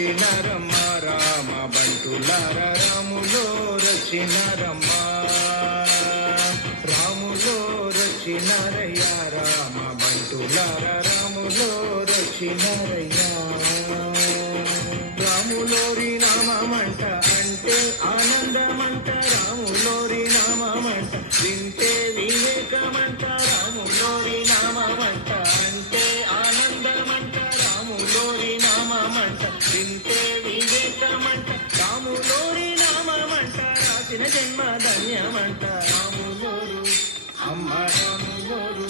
రచినరమ్మ రామ బంటులార రాములో రచినరమ్మ రాములో రచినరయ్య రామ బంటులార రాములో రచినరయ్య రాములోరి నామమంట అంటే ఆనందమంట రాములోరి నామమంట వింటే వివేకమంట రాములోరి నామమంట అంటే ఆనందమంట రాములోరి నామమంట వింటే వివేకమంట రాములోరి నామమంట రాసిన జన్మ ధన్యమంట రాములోరు అమ్మ రాములోరు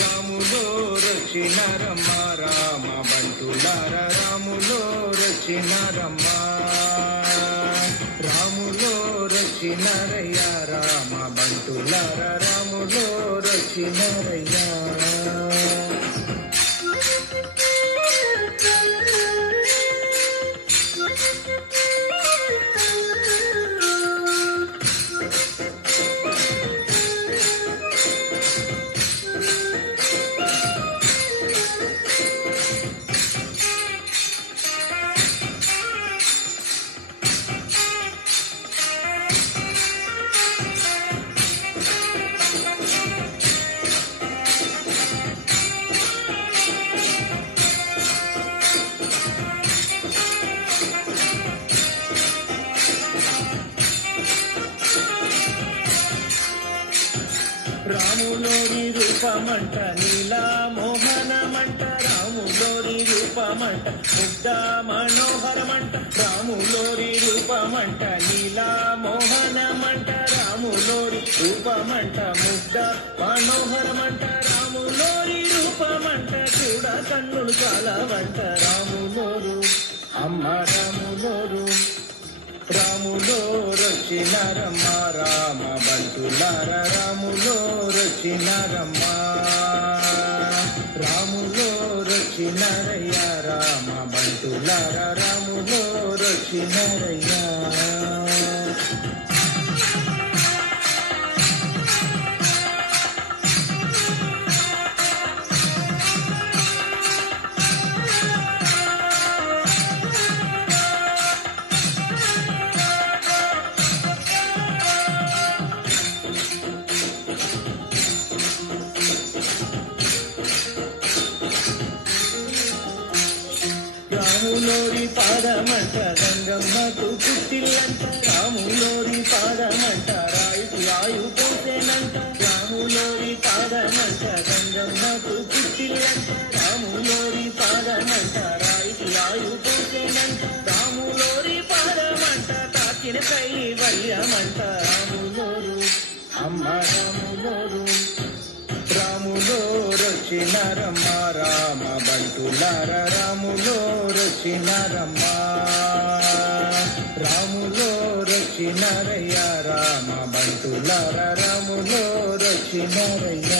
రాములో రచినరమ్మ రామ బంటులార రాములో రచినరమ్మ రాములో రచినరయ్య రామ బంటులార రాములో రచినరయ్య రాములోరి రూపమంట నీలా మోహనమంట రాములోరి రూపమంట ముగ్ధ మనోహరమంట రాములోరి రూపమంట నీలా మోహనమంట రాములోరి రూపమంట ముగ్ధ మనోహరమంట రాములోరి రూపమంట చూడ కన్నులు చాలవంట రాములోరు అమ్మ రాములోరు రాములో రచినరమ్మ రామ బంటులార రాములో రచినరమ్మ రాములో రచినరయ్య రామ బంటులార రాములో రచినరయ్య రాములోరి పాదమంట గంగమ్మకు పుట్టిల్లంట రాములోరి పాదమంట రాయుకు ఆయు పోసేనంట రాములోరి పాదమంట గంగమ్మకు పుట్టిల్లంట రాములోరి పాదమంట రాయుకు ఆయు పోసేనంట రాములోరి పాదమంట తాకిన కైవల్యమంట రాములోరు అమ్మ రాములోరు రాములో రచినరమ్మ రామ బంటులార రాములో రచినరమ్మ రాములో రచినరయ్య రామ బంటులార రాములో రచినరయ్య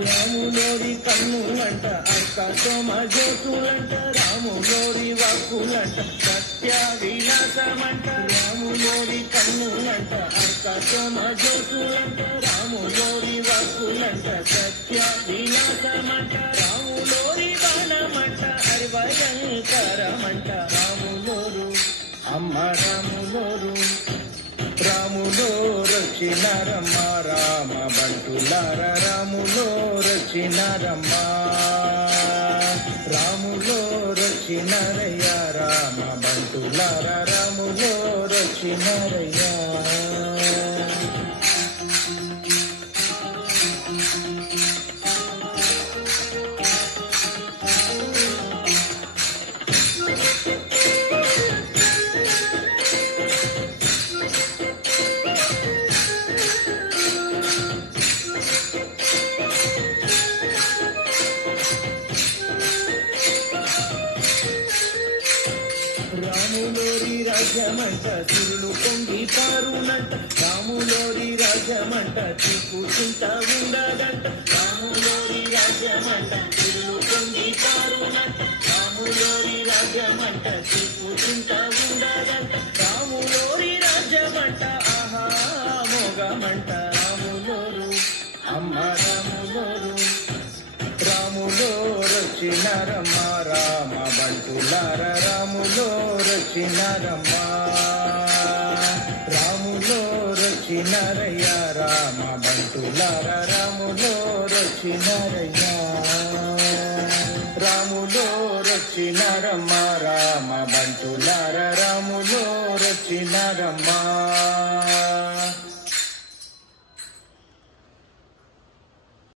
రాములోరి కన్నులంట అక్కసోమ జ్యోతులంట రాములోరి వాక్కులంట సత్య విలాసమంట రాములోరి కన్నులంట అక్కసోమ జ్యోతులంట రాములోరి వాక్కులంట సత్య విలాసమంట రాములోరి బాణమంట హరిభయంకరమంట రాములోరు అమ్మ రాములోరు రాములో రచినరమ్మ రామ బంటులార రాములో రచినరమ్మ రాములో రచినరయ్య రామ బంటులార రాములో రచినరయ్య రాజ్యమంట సిరులు పొంగి పారునంట రాములోరి రాజ్యమంట చిక్కుకుంటా ఉండదంట రాములోరి రాజ్యమంట సిరులు పొంగి పారునంట రాములోరి రాజ్యమంట చిక్కుకుంటా ఉండదంట రాములోరి రాజ్యమంట ఆహా మోగమంట రాములోరు అమ్మ రాములోరు రాములో రచినారమ్మ రామ బంటులార రాములో రచినారమ్మ రాములో రచినారయ్య రామ బంటులార రాములో రచినారయ్య రాములో రచినారమ్మ రామ బంటులార